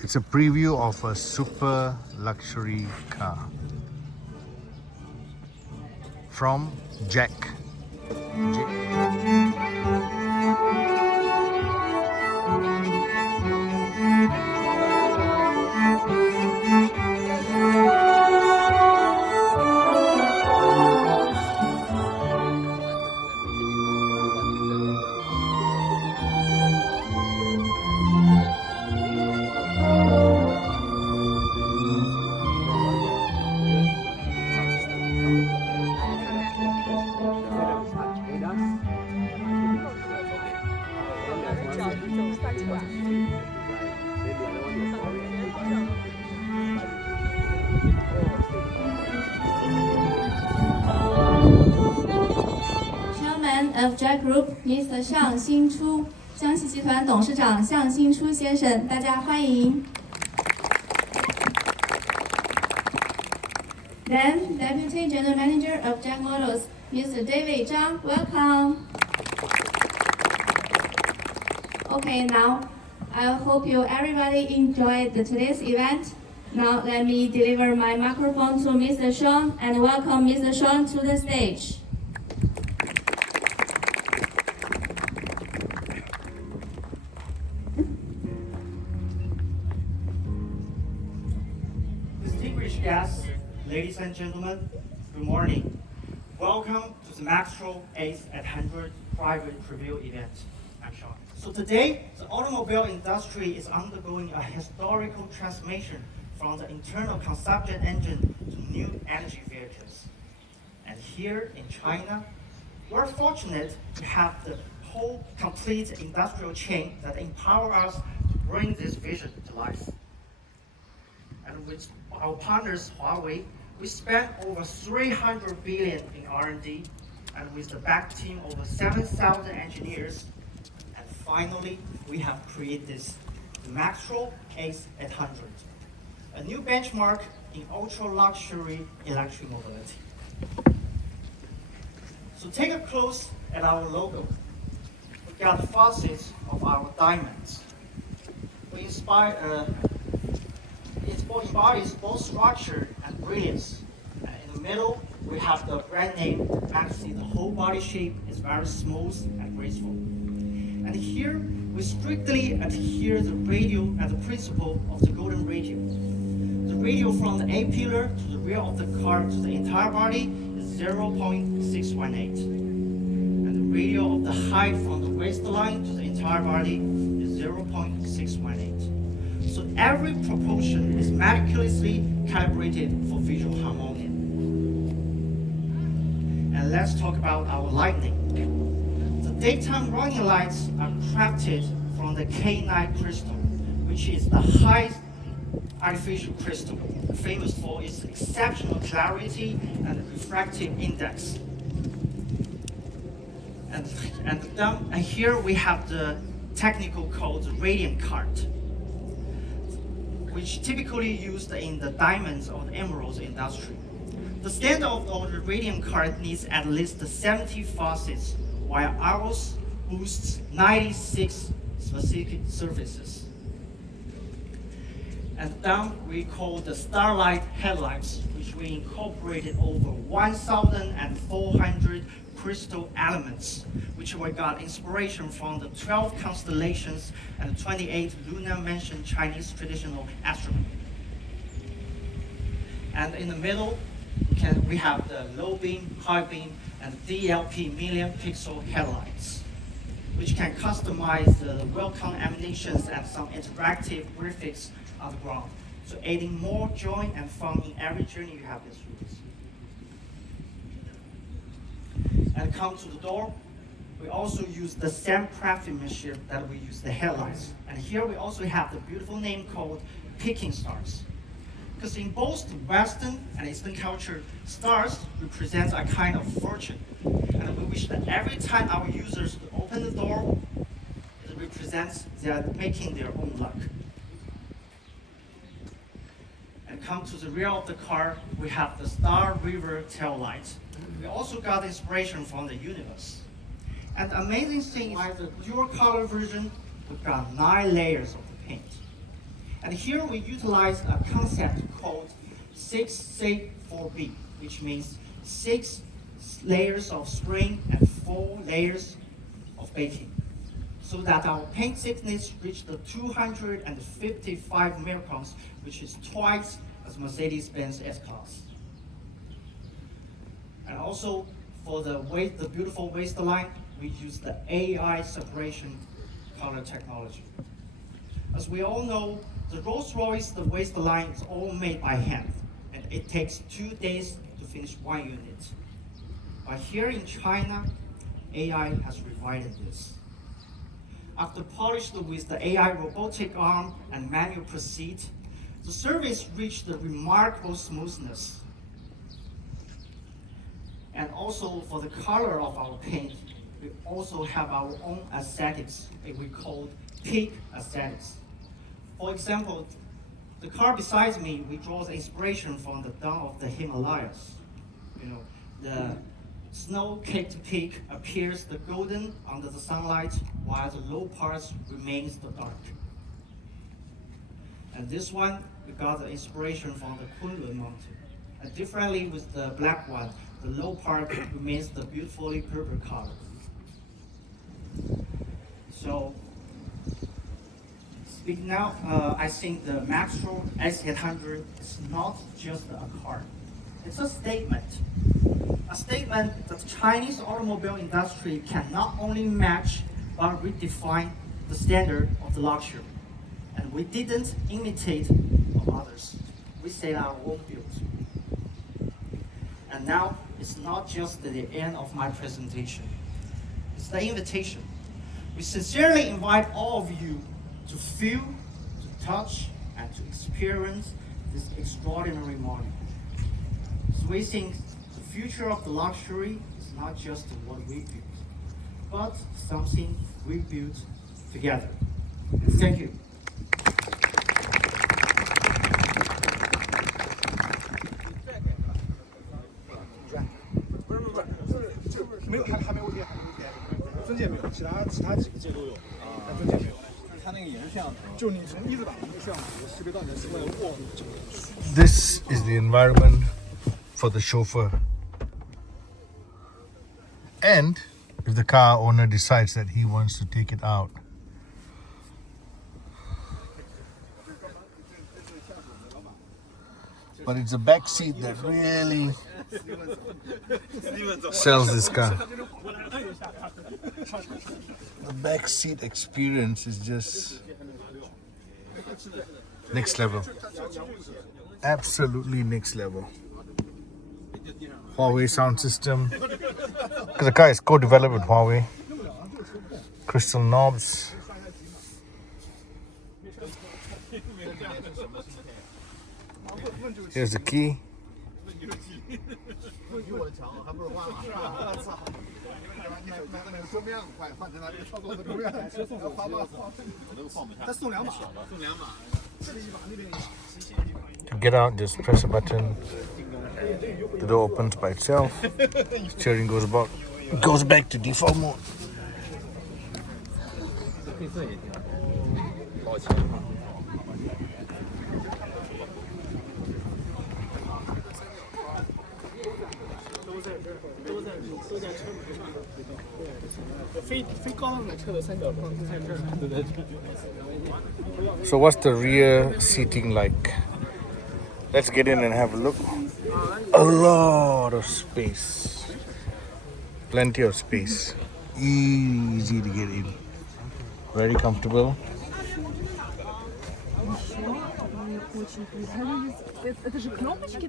It's a preview of a super luxury car from JAC. Chairman of JAC Group, Mr. 向新初，江西集团董事长向新初先生，大家欢迎。Then, Deputy General Manager of JAC Motors, Mr. David Zhang, welcome. Okay, now I hope everybody enjoyed today's event. Now let me deliver my microphone to Mr. Sean and welcome Mr. Sean to the stage. Distinguished guests, ladies and gentlemen, good morning. Welcome to the Maextro S800 private preview event. I'm Sean. So today, the automobile industry is undergoing a historical transformation from the internal combustion engine to new energy vehicles. And here in China, we're fortunate to have the whole complete industrial chain that empower us to bring this vision to life. And with our partners Huawei, we spent over 300 billion in R&D, and with the back team over 7,000 engineers, and finally we have created this, the Maextro S800, a new benchmark in ultra-luxury electric mobility. So take a close at our logo. We got facets of our diamonds. We it embodies both structure and brilliance. And in the middle, we have the brand name. Actually, the whole body shape is very smooth and graceful. And here, we strictly adhere the radio and the principle of the golden radio. The radio from the A pillar to the rear of the car to the entire body is 0.618. And the radio of the height from the waistline to the entire body is 0.618. So every proportion is meticulously calibrated for visual harmony. And let's talk about our lighting. The daytime running lights are crafted from the K9 crystal, which is the highest artificial crystal, famous for its exceptional clarity and refractive index. And here we have the technical code, the radiant card, which typically used in the diamonds or the emeralds industry. The standard of the radiant card needs at least 70 facets, while ours boasts 96 specific surfaces. And then we call the starlight headlights, which we incorporated over 1,400 crystal elements, which we got inspiration from the 12 constellations and 28 lunar mentioned Chinese traditional astronomy. And in the middle, we have the low beam, high beam, and DLP million pixel headlights, which can customize the welcome animations and some interactive graphics on the ground, so adding more joy and fun in every journey you have this route. And come to the door, we also use the same craftsmanship that we use the headlights. And here we also have the beautiful name called Peking stars. Because in both the Western and Eastern culture, stars represent a kind of fortune. And we wish that every time our users open the door, it represents they are making their own luck. And come to the rear of the car, we have the Star River tail light. We also got inspiration from the universe. And the amazing thing is the dual color version, we've got 9 layers of the paint. And here we utilize a concept called 6C4B, which means 6 layers of spring and 4 layers of baking, so that our paint thickness reached the 255 microns, which is twice as Mercedes-Benz S-Class. And also for the beautiful waistline, we use the AI separation color technology. As we all know, the Rolls-Royce, the waistline is all made by hand, and it takes 2 days to finish 1 unit. But here in China, AI has rewritten this. After polished with the AI robotic arm and manual proceed, the surface reached the remarkable smoothness. And also for the color of our paint, we also have our own aesthetics, we call peak aesthetics. For example, the car beside me, we draw the inspiration from the dawn of the Himalayas. You know, the snow-capped peak appears the golden under the sunlight, while the low parts remains the dark. And this one, we got the inspiration from the Kunlun mountain. And differently with the black one, the low part remains the beautifully purple color. So, speaking now, I think the Maextro S800 is not just a car. It's a statement. A statement that the Chinese automobile industry can not only match, but redefine the standard of the luxury. And we didn't imitate of others. We set our own build. And now, it's not just the end of my presentation. It's the invitation. We sincerely invite all of you to feel, to touch, and to experience this extraordinary morning. So we think the future of the luxury is not just what we build, but something we build together. Thank you. This is the environment for the chauffeur. And if the car owner decides that he wants to take it out. But it's the back seat that really sells this car. The back seat experience is just next level. Absolutely next level. Huawei sound system. Because the car is co-developed with Huawei. Crystal knobs. Here's the key. To get out, just press a button. The door opens by itself. Steering goes back to default mode. So what's the rear seating like? Let's get in and have a look. A lot of space. Plenty of space. Easy to get in. Very comfortable. Это же кнопочки.